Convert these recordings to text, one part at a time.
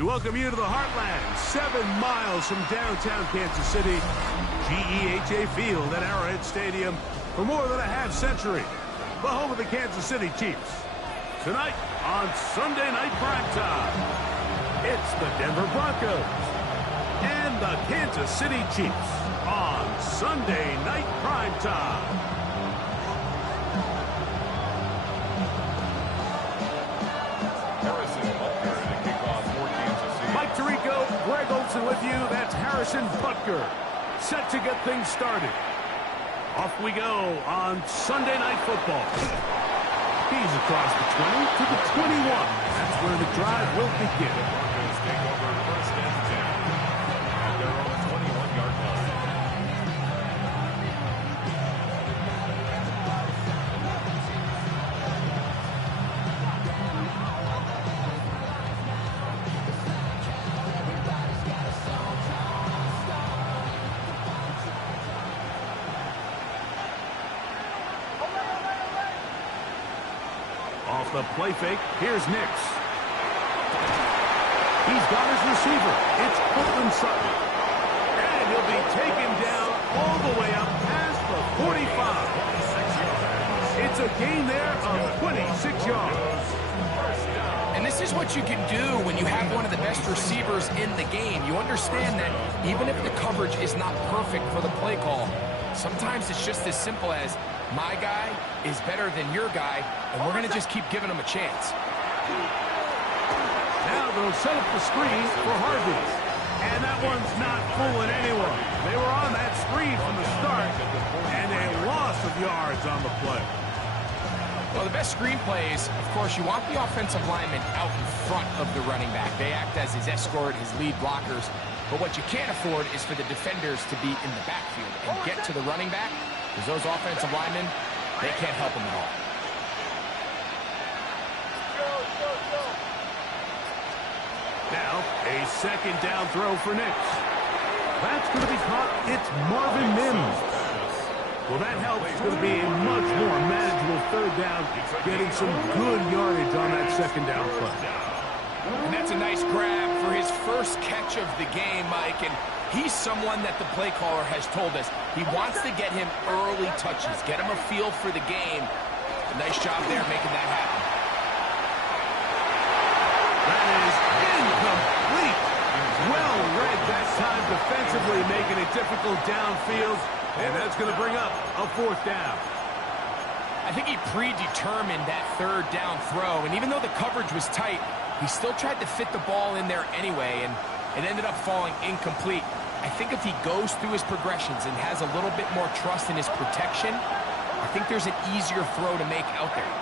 We welcome you to the Heartland, 7 miles from downtown Kansas City, GEHA Field at Arrowhead Stadium for more than a half-century, the home of the Kansas City Chiefs. Tonight on Sunday Night Primetime, it's the Denver Broncos and the Kansas City Chiefs on Sunday Night Primetime. With you, that's Harrison Butker, set to get things started. Off we go on Sunday Night Football. He's across the 20 to the 21. That's where the drive will begin. The Broncos take over first and 10 at their own 21-yard line. Off the play fake, here's Nix. He's got his receiver. It's Courtland Sutton. And he'll be taken down all the way up past the 45. It's a gain there of 26 yards. And this is what you can do when you have one of the best receivers in the game. You understand that even if the coverage is not perfect for the play call, sometimes it's just as simple as my guy is better than your guy, and we're going to just keep giving him a chance. Now they'll set up the screen for Harvey. And that one's not fooling anyone. They were on that screen from the start, and a loss of yards on the play. Well, the best screen plays, of course, you want the offensive lineman out in front of the running back. They act as his escort, his lead blockers. But what you can't afford is for the defenders to be in the backfield and get to the running back, because those offensive linemen, they can't help him at all. Now, a second down throw for Nix. That's going to be caught. It's Marvin Mims. Well, that helps. It's going to be a much more manageable third down, getting some good yardage on that second down play. And that's a nice grab for his first catch of the game, Mike. And he's someone that the play caller has told us he wants to get him early touches, get him a feel for the game. A nice job there making that happen. That is incomplete. Well read that time defensively, making it difficult downfield. And that's going to bring up a fourth down. I think he predetermined that third down throw. And even though the coverage was tight, he still tried to fit the ball in there anyway. And it ended up falling incomplete. I think if he goes through his progressions and has a little bit more trust in his protection, I think there's an easier throw to make out there.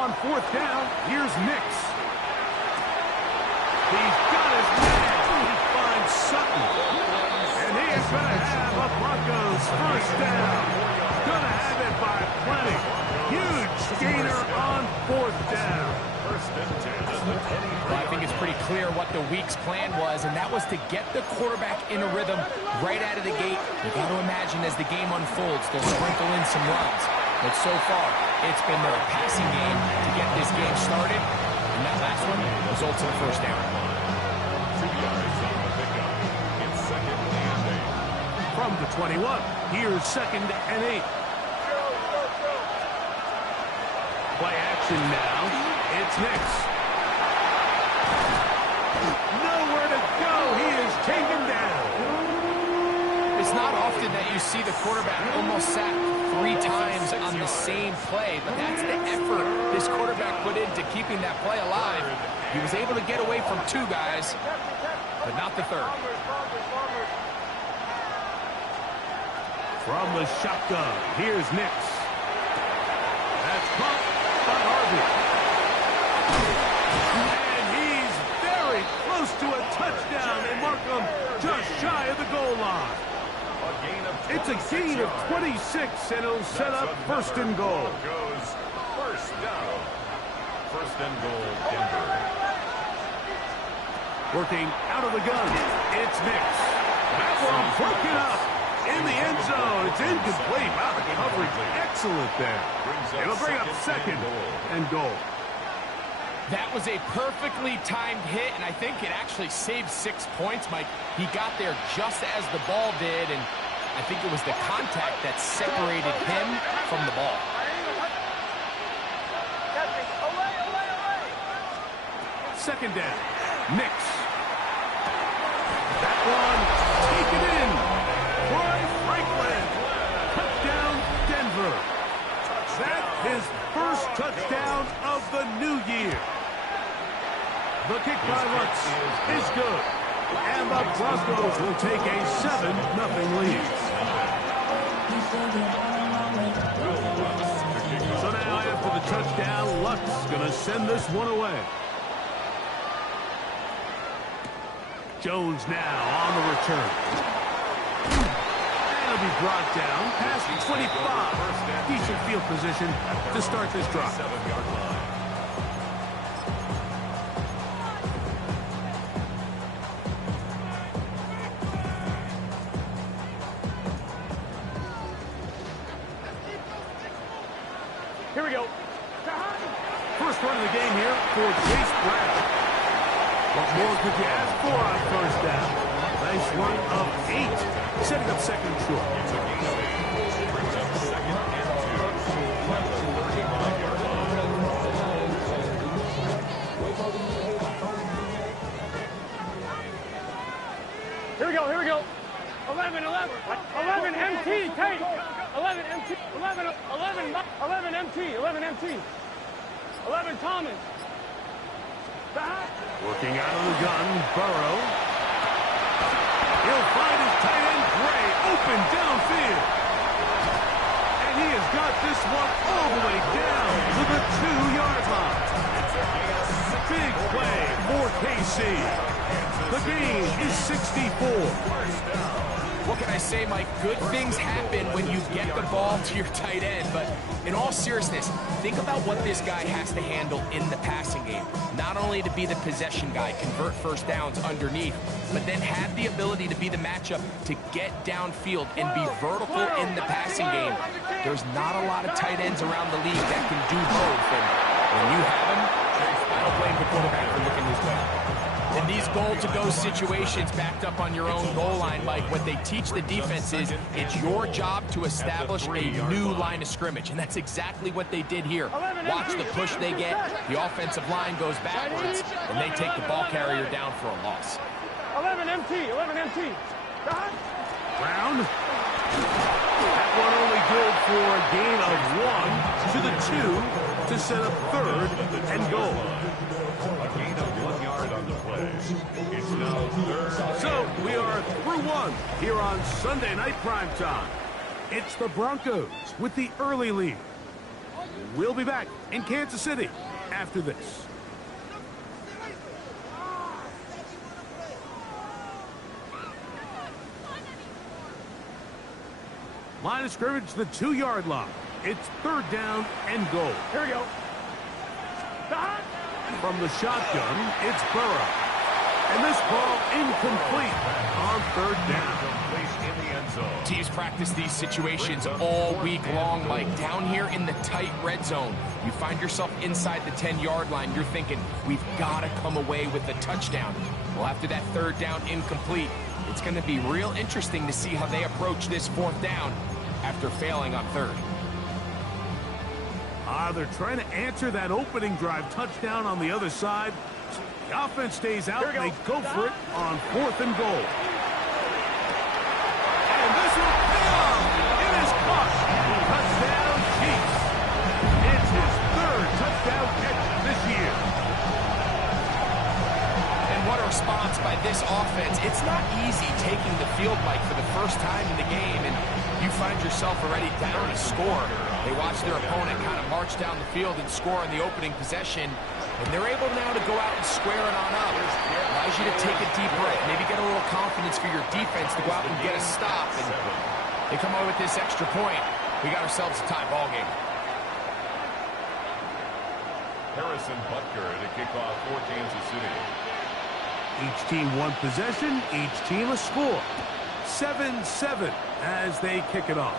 On fourth down, here's Nix. He's got his man. He finds Sutton. And he is going to have a Broncos first down. Going to have it by plenty. Huge gainer on fourth down. Well, I think it's pretty clear what the week's plan was, and that was to get the quarterback in a rhythm right out of the gate. You got to imagine as the game unfolds, they'll sprinkle in some runs. But so far, it's been their passing game to get this game started, and that last one results in a first down. 2 yards on the pickup. It's second and 8. From the 21, here's second and 8. Play action now. It's Nix. Nowhere to go. He is taken down. It's not often that you see the quarterback almost sacked 3 times on the same play, but that's the effort this quarterback put into keeping that play alive. He was able to get away from 2 guys, but not the third. From the shotgun, here's Nix. That's caught by Harvey. And he's very close to a touchdown. They mark him just shy of the goal line. It's a gain of 26, and it'll set up first and goal. First down. First and goal, Denver. Working out of the gun, it's Nix. That one broken up in the end zone. It's incomplete. Wow, the coverage excellent there. It'll bring up second and goal. That was a perfectly timed hit, and I think it actually saved 6 points, Mike. He got there just as the ball did, and I think it was the contact that separated him from the ball. Second down. Nix. That one taken in. Troy Franklin. Touchdown, Denver. That's his first touchdown of the new year. The kick by Lutz is good. And the Broncos will take a 7-0 lead. So now after the touchdown, Lutz going to send this one away. Jones now on the return. And he'll be brought down past the 25. Decent field position to start this drive. Here we go. First run of the game here for Chase Brown. What more could you ask for on first down? Nice run of 8, setting up second and short. Here we go, here we go. 11 MT, take. 11 MT, 11 MT. 11 Thomas. Working out of the gun, Burrow. He'll find his tight end, Gray, open downfield. And he has got this one all the way down to the 2-yard line. Big play for KC. The game is 64. What can I say, Mike? Good things happen when you get the ball to your tight end, but in all seriousness, think about what this guy has to handle in the passing game. Not only to be the possession guy, convert first downs underneath, but then have the ability to be the matchup to get downfield and be vertical in the passing game. There's not a lot of tight ends around the league that can do both, and when you have them, I don't blame the quarterback for looking his way. In these goal-to-go situations backed up on your own goal line, Mike, what they teach the defense is it's your job to establish a new line of scrimmage, and that's exactly what they did here. Watch the push they get. The offensive line goes backwards, and they take the ball carrier down for a loss. 11 MT. Brown. That one only good for a gain of 1 to the 2 to set up third and goal. A gain of 1 yard on the play. It's now third. So we are through one here on Sunday Night Primetime. It's the Broncos with the early lead. We'll be back in Kansas City after this. Line of scrimmage, the 2-yard line. It's third down and goal. Here we go. From the shotgun, it's Burrow. And this ball incomplete on third down. In the end zone. Teams practice these situations all week long, Mike. Down here in the tight red zone, you find yourself inside the 10-yard line. You're thinking, we've got to come away with a touchdown. Well, after that third down incomplete, it's going to be real interesting to see how they approach this fourth down after failing on third. They're trying to answer that opening drive touchdown on the other side. The offense stays out, and they go for it on fourth and goal. And this will pay off. It is caught. Touchdown, Chiefs. It's his third touchdown catch this year. And what a response by this offense. It's not easy taking the field, Mike, for the first time in the game, and you find yourself already down a score. They watch their opponent kind of march down the field and score on the opening possession, and they're able now to go out and square it on up. Allows you to take a deep breath, maybe get a little confidence for your defense to go out and get a stop, and they come away with this extra point. We got ourselves a tie ball game. Harrison Butker to kick off for Kansas City. Each team one possession, each team a score. 7-7 as they kick it off.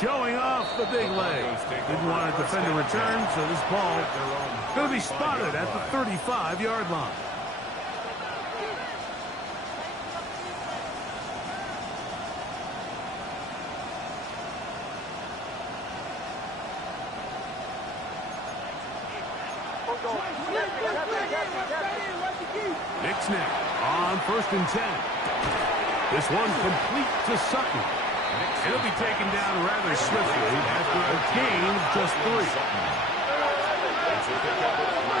showing off the big leg. Didn't want to defend a return, so this ball going to be spotted at the 35-yard line. Knicks now on 1st and 10. This one complete to Sutton. He'll be taken down rather swiftly after a gain of just 3. It's a pickup of 3.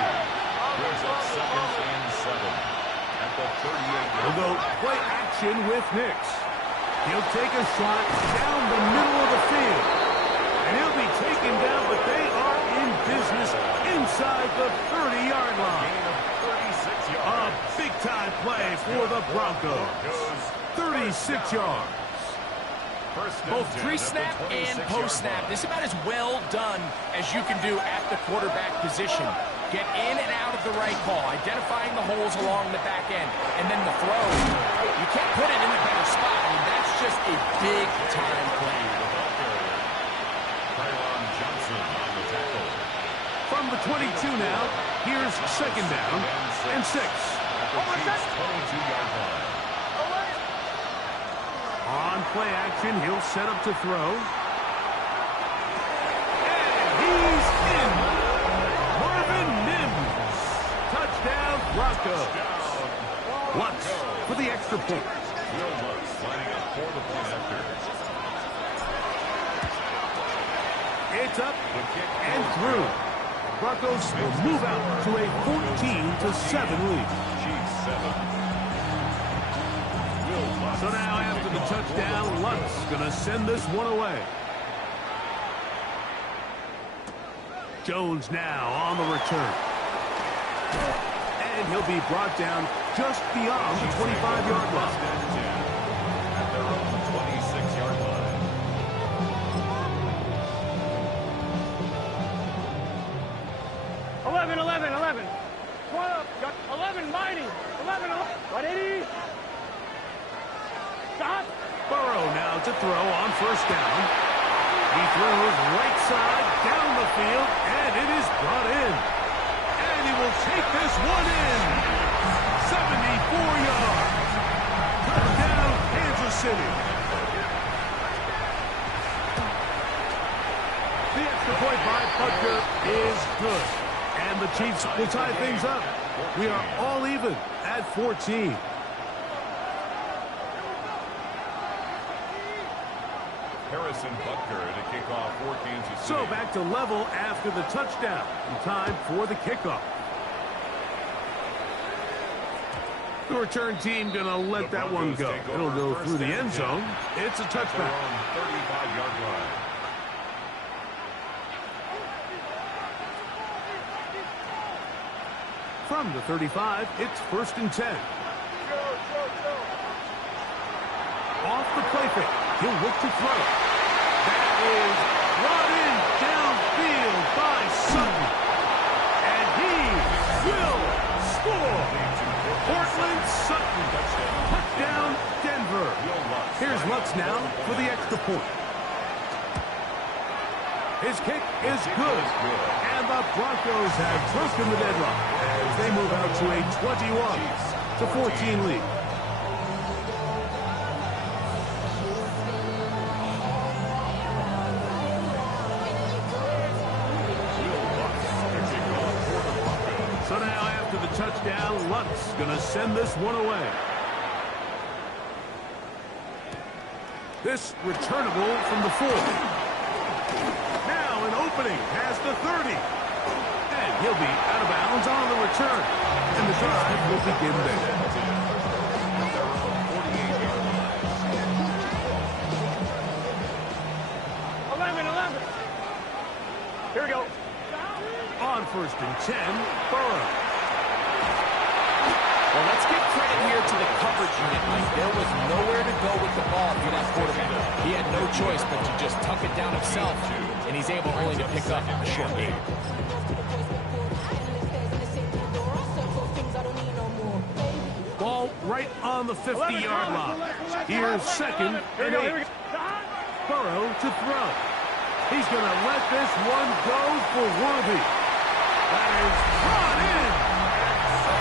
Brings up 2nd and 7 at the 38-yard He'll go play action with Knicks. He'll take a shot down the middle of the field. And he'll be taken down, but they are in business inside the 30-yard line. A big-time play for the Broncos. 36 yards. Both pre-snap and post-snap. This is about as well done as you can do at the quarterback position. Get in and out of the right call, identifying the holes along the back end, and then the throw. You can't put it in a better spot. I mean, that's just a big-time play. From the 22 now, here's 2nd down and 6. On play action, he'll set up to throw. And he's in. Marvin Mims. Touchdown, Broncos. Lutz for the extra point. It's up and through. Broncos will move out to a 14-7 lead. So now after the touchdown, Lutz going to send this one away. Jones now on the return. And he'll be brought down just beyond the 25-yard line. At their own 26-yard line. 11 mighty. 11. 180. Stop. Burrow now to throw on 1st down. He throws right side down the field, and it is brought in. And he will take this one in. 74 yards. Touchdown, Kansas City. The extra point by Butker is good. And the Chiefs will tie things up. We are all even at 14. Harrison Butker to kick off for Kansas City. So back to level after the touchdown. And time for the kickoff. The return team going to let that one go. It'll go through the end zone. It's a touchback. 35-yard line. From the 35, it's 1st and 10. Off the play fake. He'll look to throw. That is brought in downfield by Sutton. And he will score. Portland Sutton. Touchdown, Denver. Here's Lutz now for the extra point. His kick is good. And the Broncos have broken the deadlock as they move out to a 21-14 lead. So now after the touchdown, Lutz going to send this one away. This returnable from the 4. Now an opening past the 30. And he'll be out of bounds on the return. And the drive will begin there. 11. Here we go. On 1st and 10, Burrow. Well, let's give credit here to the coverage unit, Mike. There was nowhere to go with the ball for that quarterback. He had no choice but to just tuck it down himself, and he's able only to pick up a short gain. Ball right on the 50-yard line. Here's 2nd and 8. Burrow to throw. He's going to let this one go for Worthy. That is brought in.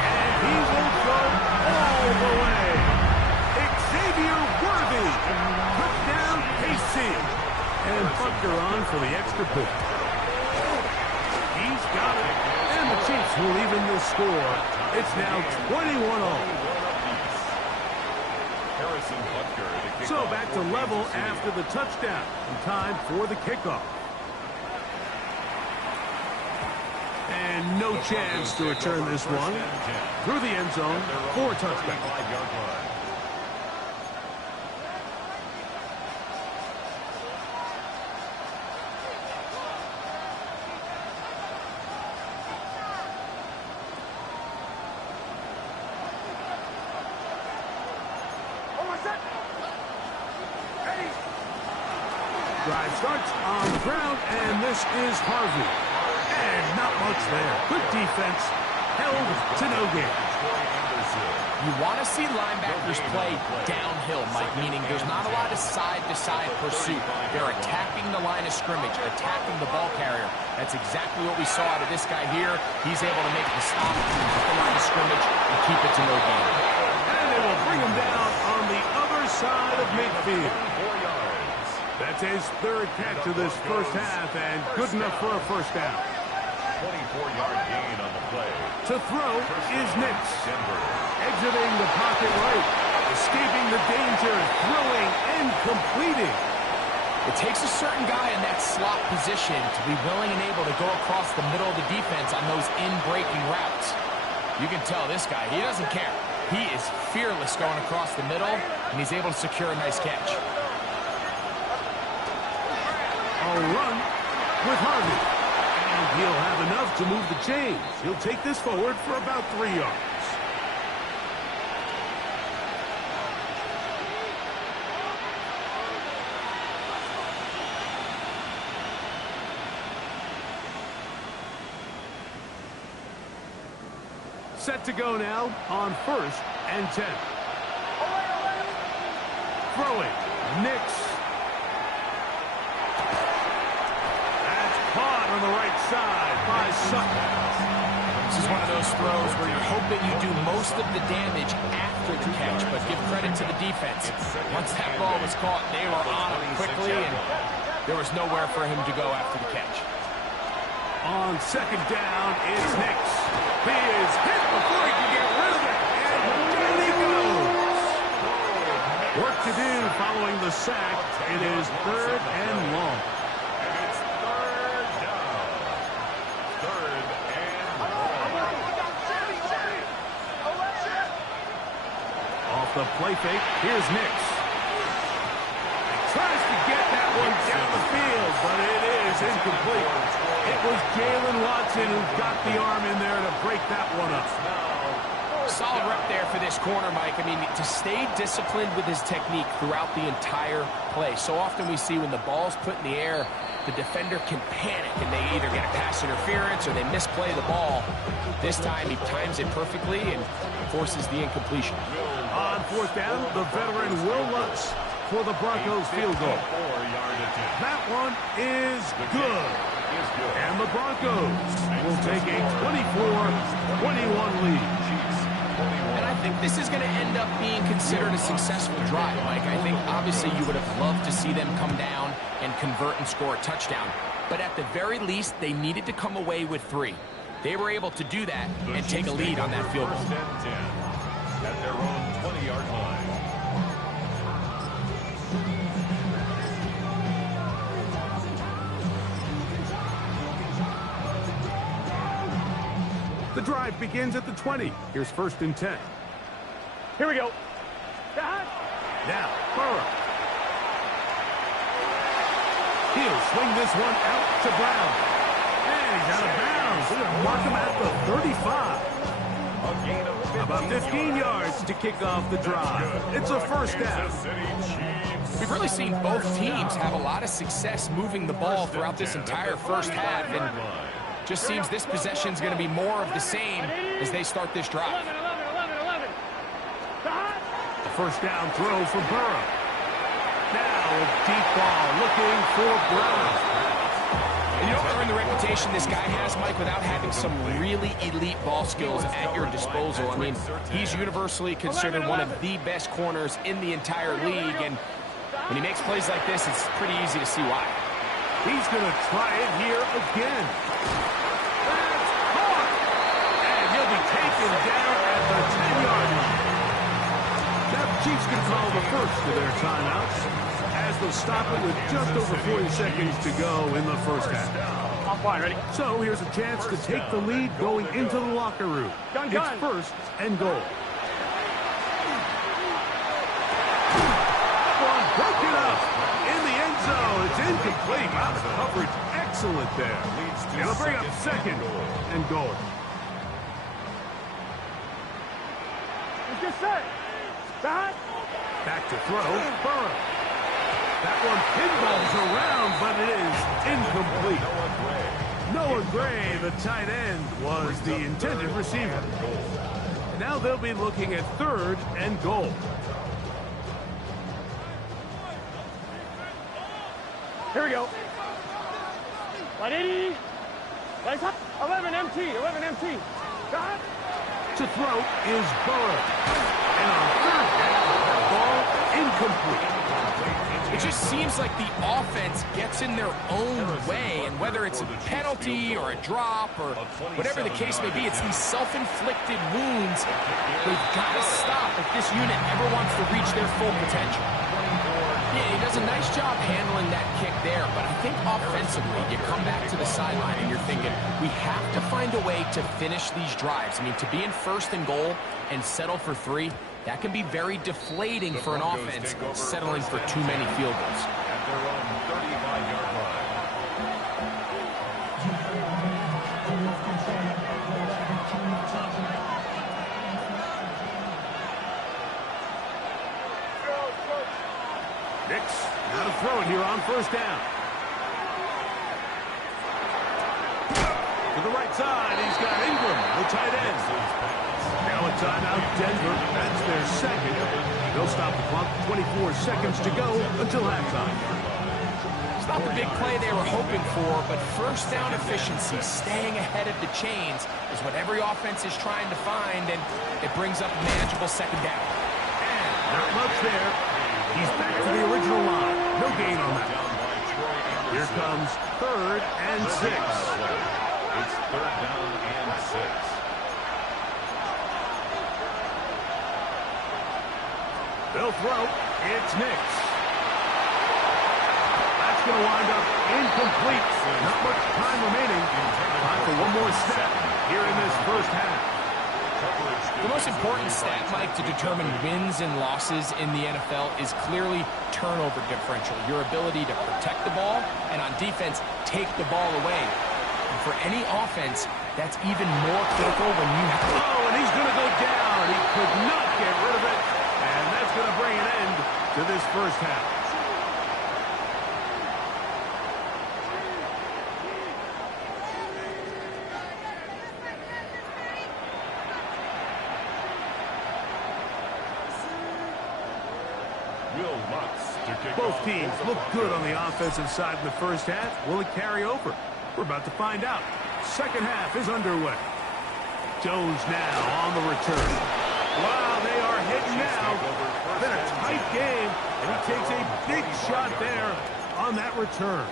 And he will go all the way. Xavier Worthy put down KC. And Butker on for the extra point. He's got it. And the Chiefs will even the score. It's now 21-all. So back to level after the touchdown. And time for the kickoff. And no chance to return this one. Through the end zone for a touchdown. Drive starts on the ground, and this is Harvey. And not much there. Good defense. Held to no gain. You want to see linebackers play downhill, Mike, meaning there's not a lot of side-to-side pursuit. They're attacking the line of scrimmage, attacking the ball carrier. That's exactly what we saw out of this guy here. He's able to make the stop at the line of scrimmage and keep it to no gain. And they will bring him down on the other side of midfield. That's his third catch of this first half, and good enough for a first down. 24-yard gain on the play. To throw is Nix. Exiting the pocket right. Escaping the danger, throwing and completing. It takes a certain guy in that slot position to be willing and able to go across the middle of the defense on those in-breaking routes. You can tell this guy, he doesn't care. He is fearless going across the middle, and he's able to secure a nice catch. A run with Harvey. And he'll have enough to move the chains. He'll take this forward for about 3 yards. Set to go now on 1st and 10. Throwing. Nix. Caught on the right side by Sutton. This is one of those throws where you're hoping you do most of the damage after the catch, but give credit to the defense. Once that ball was caught, they were on him quickly, and there was nowhere for him to go after the catch. On 2nd down, it's Nix. He is hit before he can get rid of it, and down he goes. Work to do following the sack. It is 3rd and long. The play fake. Here's Nix. Tries to get that one down the field, but it is incomplete. It was Jalen Watson who got the arm in there to break that one up. Solid rep there for this corner, Mike. I mean, to stay disciplined with his technique throughout the entire play. So often we see when the ball's put in the air, the defender can panic, and they either get a pass interference or they misplay the ball. This time, he times it perfectly and forces the incompletion. On 4th down, the veteran Will Lutz for the Broncos field goal. That one is good. And the Broncos will take a 24-21 lead. And I think this is going to end up being considered a successful drive, Mike. I think obviously you would have loved to see them come down and convert and score a touchdown. But at the very least, they needed to come away with 3. They were able to do that and take a lead on that field goal. At their own 20-yard line. The drive begins at the 20. Here's 1st and 10. Here we go. Now, Burrow. He'll swing this one out to Brown. And he's out of bounds. They'll mark him at the 35. About 15 yards to kick off the drive. It's a first down. We've really seen both teams have a lot of success moving the ball throughout this entire first half, and just seems this possession's going to be more of the same as they start this drive. 11. The first down throw for Burrow. Now a deep ball looking for bronos. And you don't earn the reputation this guy has, Mike, without having some really elite ball skills at your disposal. I mean, he's universally considered one of the best corners in the entire league, and when he makes plays like this, it's pretty easy to see why. He's going to try it here again. That's caught! And he'll be taken down at the 10-yard line. Now the Chiefs can call the first of their timeouts, as they'll stop it with just over 40 seconds to go in the first half. I'm fine, ready? So here's a chance to take the lead going into the locker room. It's first and goal. One broken up in the end zone. It's incomplete. Wow, the coverage excellent there. It'll bring up second and goal. Let's get set. Back to throw. Burrow. That one pinballs around, but it is incomplete. Noah Gray, the tight end, was the intended receiver. Now they'll be looking at third and goal. Here we go. 180. 11 MT. 11 MT. Got it. To throw is Burrow. And on third down, that ball incomplete. It just seems like the offense gets in their own way, and whether it's a penalty or a drop or whatever the case may be, it's these self-inflicted wounds they've got to stop if this unit ever wants to reach their full potential. Yeah, he does a nice job handling that kick there, but I think offensively, you come back to the sideline and you're thinking, we have to find a way to finish these drives. I mean, to be in first and goal and settle for 3, that can be very deflating for an offense settling for too many field goals. At their own 35-yard line. Nix, now to throw it here on first down. To the right side, he's got Ingram, the tight end. Now a timeout, Denver. That's their second. They'll stop the clock. 24 seconds to go until halftime. It's not the big play they were hoping for, but first down efficiency, staying ahead of the chains, is what every offense is trying to find, and it brings up a manageable second down. And not much there. He's back to the original line. No gain on that. Here comes third and 6. It's third down and 6. They'll throw. It's Nix. That's going to wind up incomplete. Not much time remaining. Time for one more step here in this first half. The most important stat, Mike, to determine wins and losses in the NFL is clearly turnover differential, your ability to protect the ball, and on defense, take the ball away. And for any offense, that's even more critical when you have... Oh, and he's going to go down. He could not get rid of it. And that's going to bring an end to this first half. Both teams look good on the offensive side in the first half. Will it carry over? We're about to find out. Second half is underway. Jones now on the return. Wow, they are hitting now. Been a tight game, and he takes a big shot there on that return.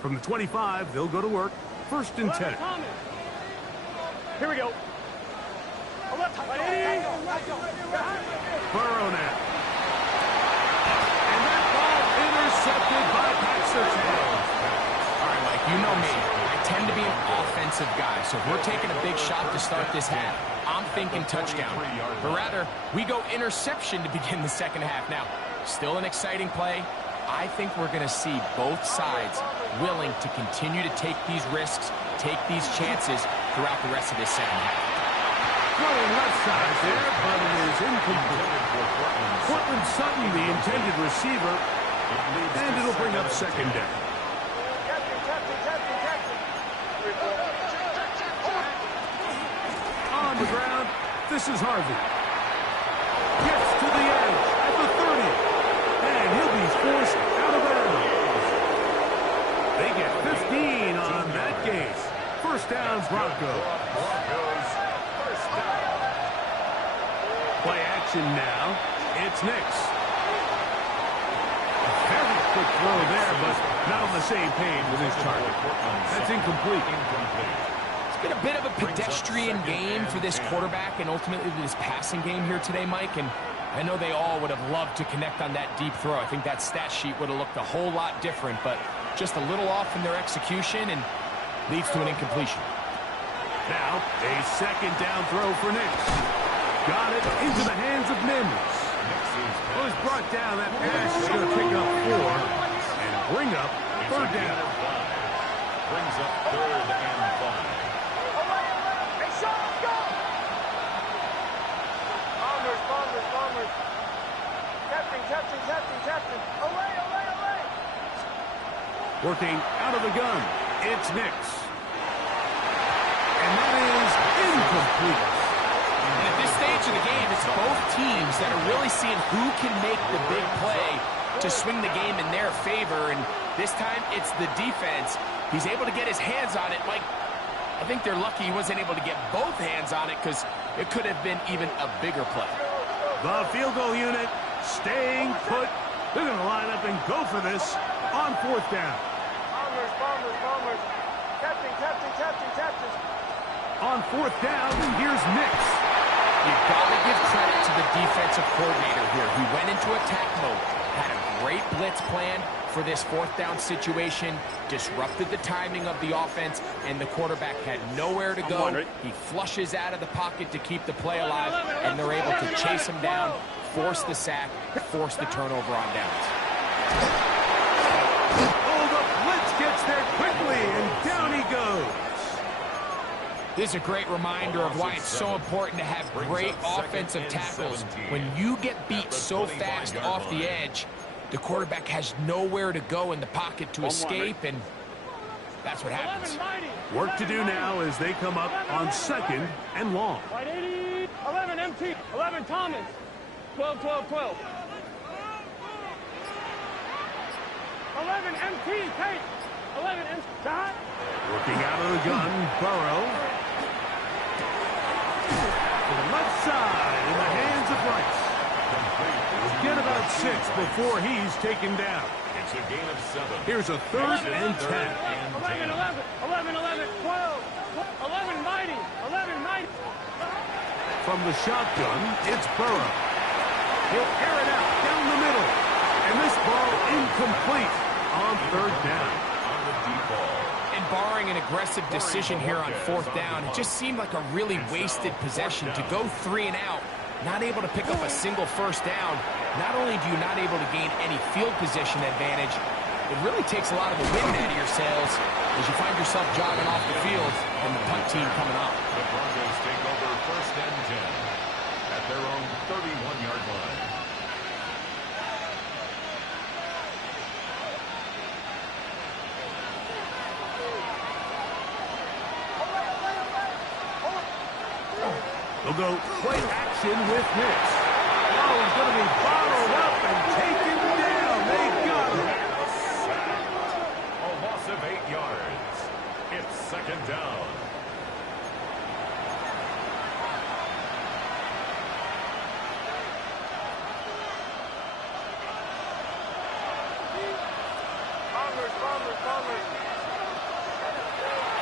From the 25, they'll go to work. First and 10. Here we go. Burrow now. And that ball intercepted by Paxton. All right, Mike, you know me. I tend to be an offensive guy, so if we're taking a big shot to start this half, I'm thinking touchdown. But rather, we go interception to begin the second half. Now, still an exciting play. I think we're going to see both sides willing to continue to take these risks, take these chances throughout the rest of this second half. Throwing left side there, but it is incomplete. Cortland Sutton, the intended receiver, and it'll bring up second down. on the ground. This is Harvey. Gets to the edge at the 30. And he'll be forced out of bounds. They get 15 on that game. First down, Broncos. Play action now. It's Nix. Very quick throw there, but not on the same page with his target. That's incomplete. It's been a bit of a pedestrian game for this quarterback and ultimately this passing game here today, Mike. And I know they all would have loved to connect on that deep throw. I think that stat sheet would have looked a whole lot different, but just a little off in their execution and leads to an incompletion. Now, a second down throw for Nix. Got it into the hands of Mims. Well, he's brought down. That pass is going to pick up 4 and bring up third down. Brings up 3rd and 5. Hey, Sean, let's go! Bombers. Captain. Away. Working out of the gun. It's Nix. And that is incomplete. And at this stage of the game, it's both teams that are really seeing who can make the big play to swing the game in their favor. And this time, it's the defense. He's able to get his hands on it. Mike, I think they're lucky he wasn't able to get both hands on it because it could have been even a bigger play. The field goal unit staying put. They're going to line up and go for this on 4th down. Bombers. Captain. On 4th down, here's Nix. You've got to give credit to the defensive coordinator here. He went into attack mode, had a great blitz plan for this 4th down situation, disrupted the timing of the offense, and the quarterback had nowhere to go. He flushes out of the pocket to keep the play alive, and they're able to chase him down, force the sack, force the turnover on downs. Oh, the blitz gets there quickly, and down he goes. This is a great reminder of why it's so important to have great offensive tackles. When you get beat so fast off the edge, the quarterback has nowhere to go in the pocket to escape, and that's what happens. Work to do now as they come up on 2nd and long. 11 MT, 11 Thomas, 12. 11 MT, Tate, 11 MT, Dot. Working out of the gun, Burrow. To the left side in the hands of Rice. He'll get about 6 before he's taken down. It's a gain of 7. Here's a 3rd and 10. 11, 12, 11 Mighty. From the shotgun, it's Burrow. He'll air it out down the middle. And this ball incomplete on 3rd down. On the deep ball. And barring an aggressive decision here on 4th down, it just seemed like a really wasted possession to go 3 and out, not able to pick up a single first down. Not only do you not able to gain any field position advantage, it really takes a lot of the wind out of your sails as you find yourself jogging off the field and the punt team coming up. The Broncos take over 1st and 10 at their own 31-yard line. They'll go play action with Nix. Oh, he's going to be bottled up and taken down. They got him. A loss of 8 yards. It's 2nd down. Bombers.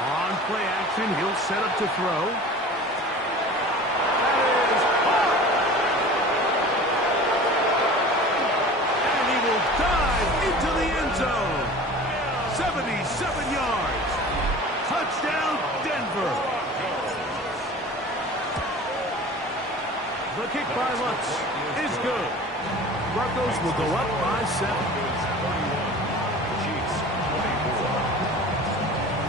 On play action, he'll set up to throw. Into the end zone. 77 yards. Touchdown, Denver. The kick by Lutz is good. Broncos will go up by 7.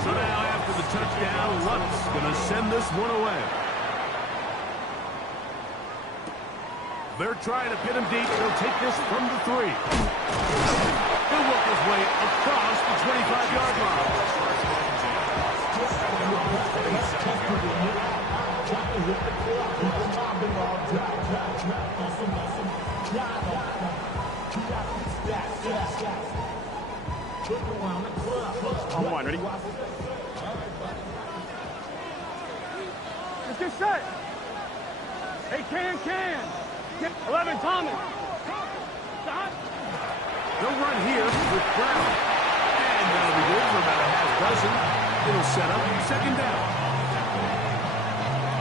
So now after the touchdown, Lutz going to send this one away. They're trying to pin him deep. They'll take this from the 3. He'll work his way across the 25-yard line. On one, ready? Let's get set. Hey, can. 11, Thomas. Stop. They'll run here with Brown. And that'll be good for about a half dozen. It'll set up second down.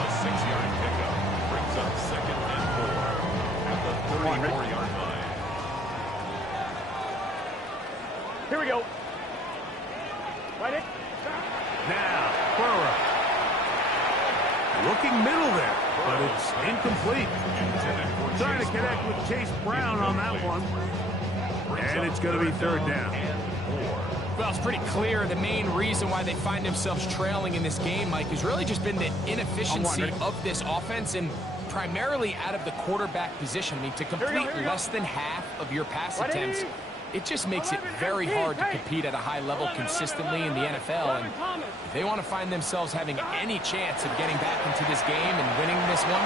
A 6-yard pickup brings up 2nd and 4 at the 34-yard line. Here we go. Right in. Now, Burrow. Looking middle there, but it's incomplete. Trying to connect with Chase Brown on that one. And it's going to be third down. Well, it's pretty clear the main reason why they find themselves trailing in this game, Mike, has really just been the inefficiency of this offense and primarily out of the quarterback position. I mean, to complete less than half of your pass attempts, it just makes it very hard to compete at a high level consistently in the NFL. And if they want to find themselves having any chance of getting back into this game and winning this one,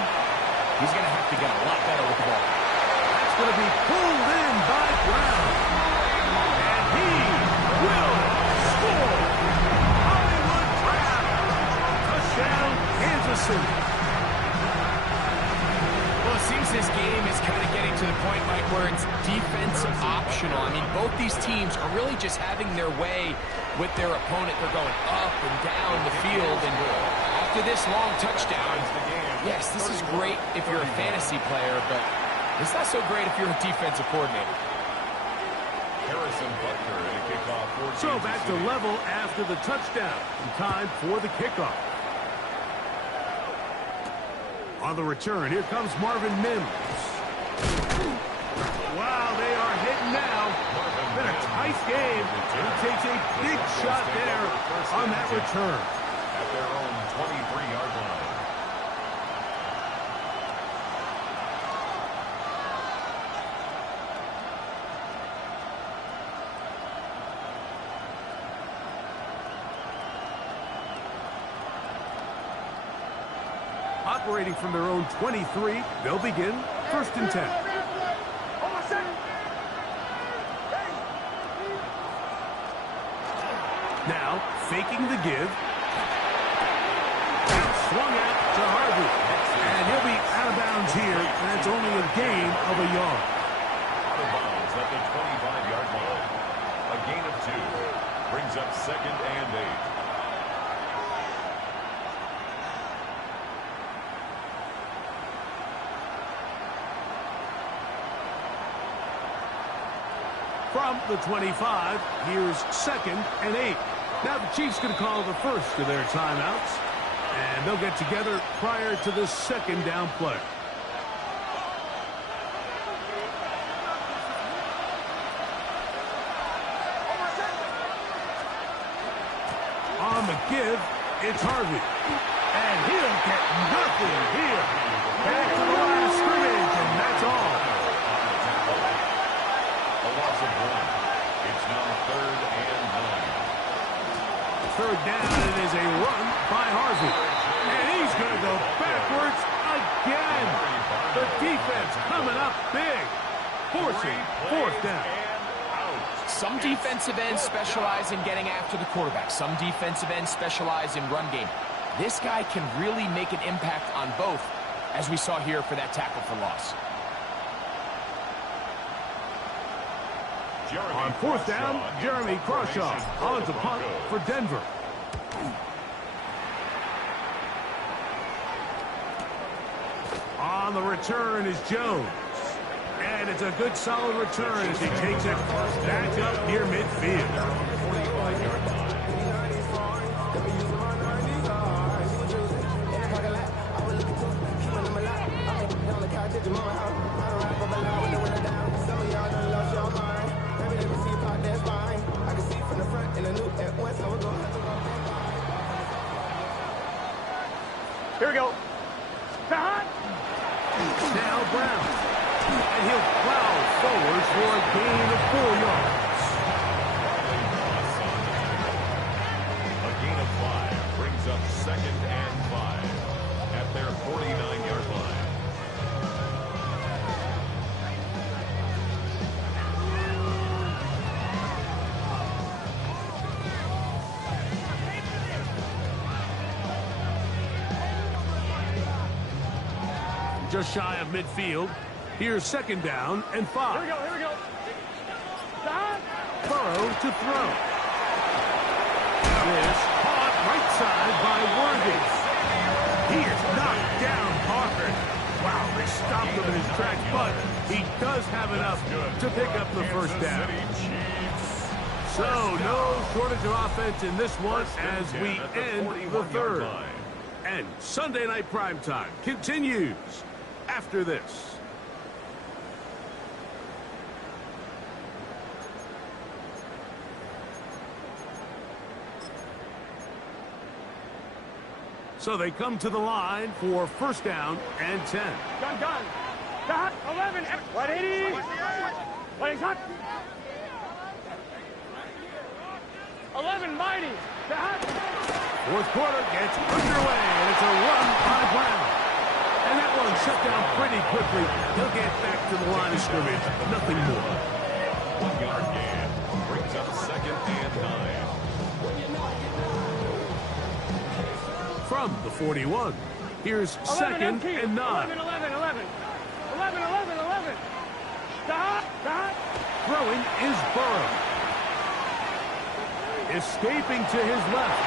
he's going to have to get a lot better with the ball. That's going to be pulled in by Brown. And he will score. Hollywood Brown. Touchdown, Kansas City. Well, it seems this game is kind of getting to the point, Mike, where it's defense optional. I mean, both these teams are really just having their way with their opponent. They're going up and down the field. And after this long touchdown, yes, this is great if you're a fantasy player, but it's not so great if you're a defensive coordinator. Harrison Butker in a kickoff for So Kansas back to City. level after the touchdown. And time for the kickoff. On the return, here comes Marvin Mims. Wow, they are hitting now. Been a tight game. He takes a big shot there on that return. At their own 23-yard line. Operating from their own 23, they'll begin 1st and 10. Now, faking the give. That's swung out to Harvey. And he'll be out of bounds here, and it's only a gain of a yard. Out of bounds at the 25-yard line. A gain of 2 brings up 2nd and 8. From the 25, here's 2nd and 8. Now the Chiefs going to call the first of their timeouts, and they'll get together prior to the 2nd down play. On the give, it's Harvey. And he'll get nothing here. Back to the line of scrimmage, and that's all. A loss of 1. It's now 3rd and 9. Third down, and it is a run by Harvey. And he's going to go backwards again. The defense coming up big, forcing 4th down. Some defensive ends specialize in getting after the quarterback. Some defensive ends specialize in run game. This guy can really make an impact on both, as we saw here for that tackle for loss. On 4th down, Jeremy Crawshaw on to punt for Denver. On the return is Jones. And it's a good solid return as he takes it back up near midfield. Here we go. Now Brown. And he'll plow forward for a gain of 4 yards. A gain of 5 brings up 2nd and 5 at their 49-yard line. Just shy of midfield. Here's second down and 5. Here we go. Stop. Burrow to throw. This caught right side by Worthy. He is knocked down hard. Wow, they stopped him in his tracks, but he does have enough to pick up the first down. So, no shortage of offense in this one as we end the third. And Sunday Night Primetime continues after this. So they come to the line for first down and 10. Gun. Got 11. 180. 180. 11 mighty. Got. Fourth quarter gets underway, and it's a run by Brown. And that one shut down pretty quickly. He'll get back to the line of scrimmage. Nothing more. 1 yard gain. Brings up second and 9. From the 41, here's second and 9. 11. Stop. Throwing is Burrow. Escaping to his left.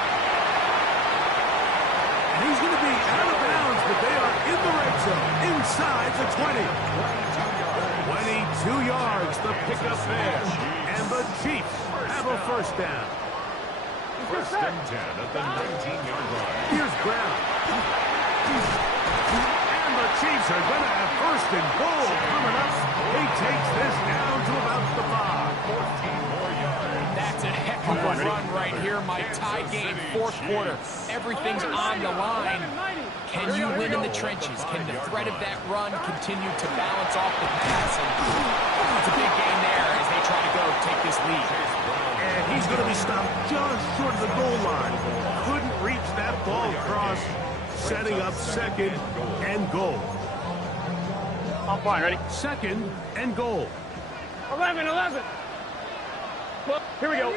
And he's going to be out of bounds, but they are in the red zone, inside the 20. 22 yards, the pickup there. And the Chiefs have a first down. First and 10 at the 19-yard line. Here's Brown. And the Chiefs are going to have first and goal coming up. He takes this down to about the 5. 14 more yards. That's a heck of a run right here, Mike. Tie game, fourth quarter. Everything's on the line. Can you win in the trenches? Can the threat of that run continue to balance off the pass? And it's a big game there as they try to go take this lead. And he's going to be stopped just short of the goal line. Couldn't reach that ball across, setting up second and goal. On point, ready? Second and goal. 11. Here we go.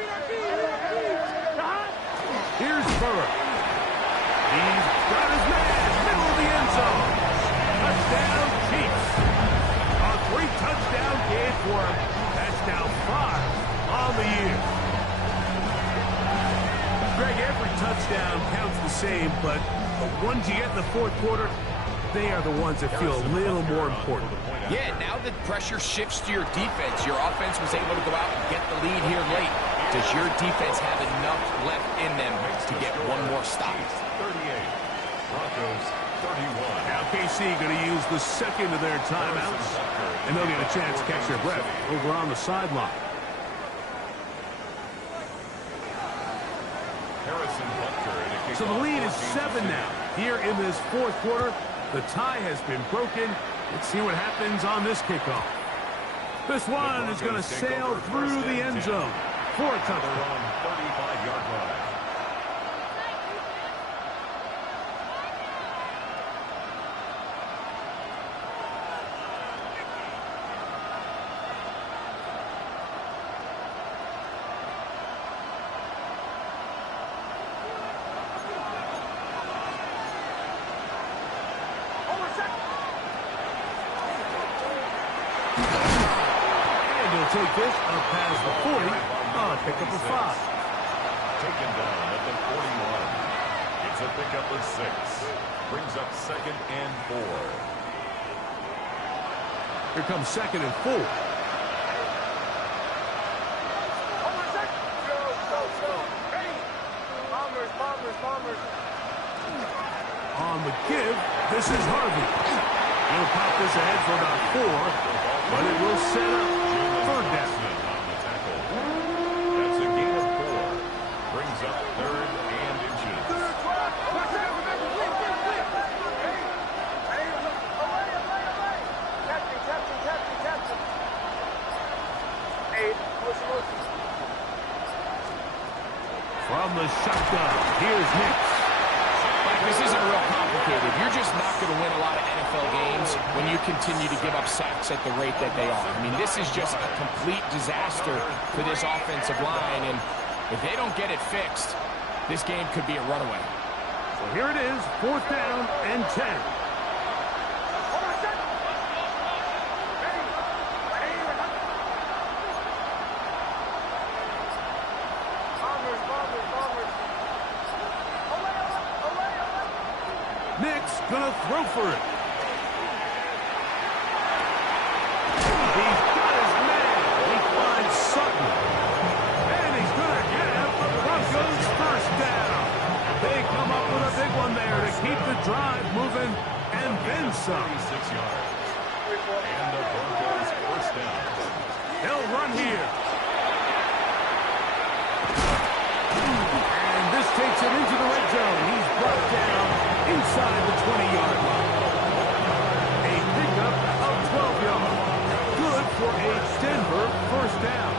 Here's Burrow. He's got his man, middle of the end zone. Touchdown, Chiefs. A 3-touchdown game for him. That's now 5 on the year. Greg, every touchdown counts the same, but the ones you get in the fourth quarter, they are the ones that feel a little more important. Yeah, now the pressure shifts to your defense. Your offense was able to go out and get the lead here late. Does your defense have enough left in them to get one more stop? 38. Broncos 31. Now KC going to use the second of their timeouts, and they'll get a chance to catch their breath over on the sideline. So the lead is 7 now. Here in this fourth quarter, the tie has been broken. Let's see what happens on this kickoff. This one is going to sail through the end zone for a touchdown. 35-yard line. Take this up past the 40. Pick up a 5. Taken down at the 41. It's a pickup of 6. Brings up second and 4. Here comes second and 4. On the give, this is Harvey. He'll pop this ahead for about 4, but it will set up third down. That's a gain of 4. Brings up third and inches. From the shotgun, here's Nix. This isn't real complicated. You're just not going to win a lot of NFL games when you continue to give up sacks at the rate that they are. I mean, this is just a complete disaster for this offensive line, and if they don't get it fixed, this game could be a runaway. So here it is, fourth down and 10. Nick's gonna throw for it. He's got his man. He finds Sutton. And he's gonna have the Broncos first down. They come up with a big one there to keep the drive moving and then some. 36 yards. And the Broncos first down. They'll run here. And this takes him into the red zone. He's brought down inside the 20-yard line. A pickup of 12 yards. Good for a Denver first down.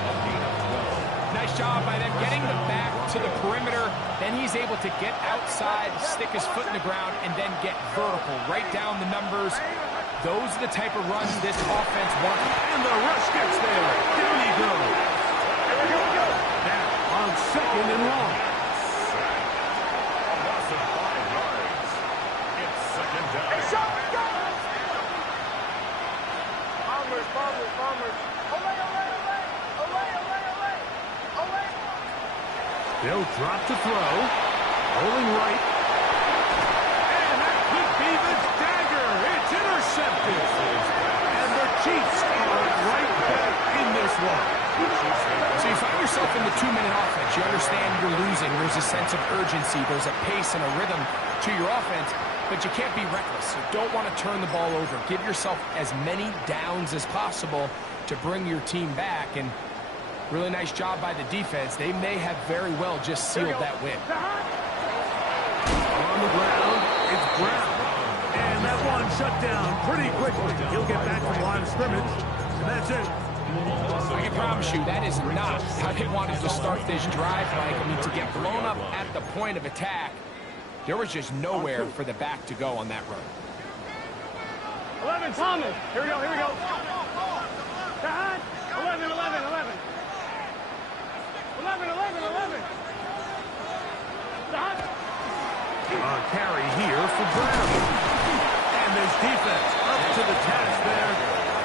Nice job by them getting the back to the perimeter. Then he's able to get outside, stick his foot in the ground, and then get vertical. Right down the numbers. Those are the type of runs this offense wants. And the rush gets there. Down he goes. Now on second and long. A loss of 5 yards. It's second down. Bombers. They'll drop to throw. Rolling right. And that could be the dagger. It's intercepted. And the Chiefs are right back in this one. So you find yourself in the 2-minute offense. You understand you're losing. There's a sense of urgency. There's a pace and a rhythm to your offense. But you can't be reckless. You don't want to turn the ball over. Give yourself as many downs as possible to bring your team back. And really nice job by the defense. They may have very well just sealed that win. On the ground, it's Brown. And that one shut down pretty quickly. He'll get back to the line of scrimmage. And that's it. I can promise you that is not how they wanted to start this drive, Mike. I mean, to get blown up at the point of attack, there was just nowhere for the back to go on that run. 11, Thomas. Here we go. Dad. 11. 11. Dad. A carry here for Brown. And this defense up to the task there.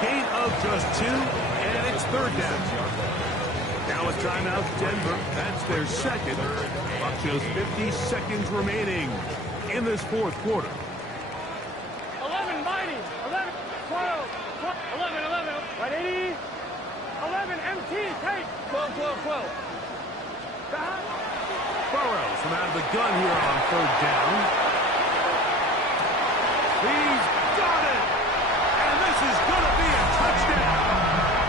Gain of just 2, and it's third down. Now a timeout, Denver. That's their second. Just 50 seconds remaining in this fourth quarter. 11, mighty. 11, 12. 11. Right, 80. 11, MT, take. 12. Dad. Burrows from out of the gun here on third down. He's got it! And this is going to be a touchdown.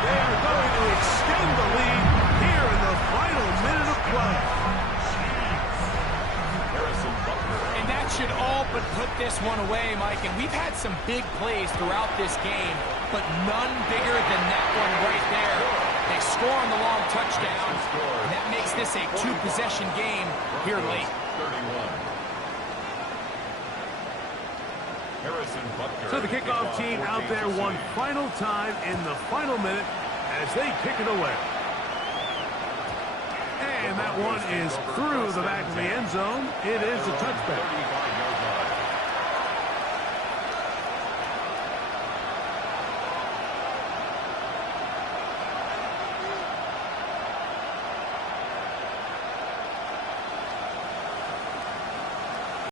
They are going to extend the lead here in the final minute of play. And that should all but put this one away, Mike. And we've had some big plays throughout this game, but none bigger than that one right there. They score on the long touchdown, and that makes this a 2-possession game here late. 31. So the kickoff team out there one final time in the final minute as they kick it away. And that one is through the back of the end zone. It is a touchback.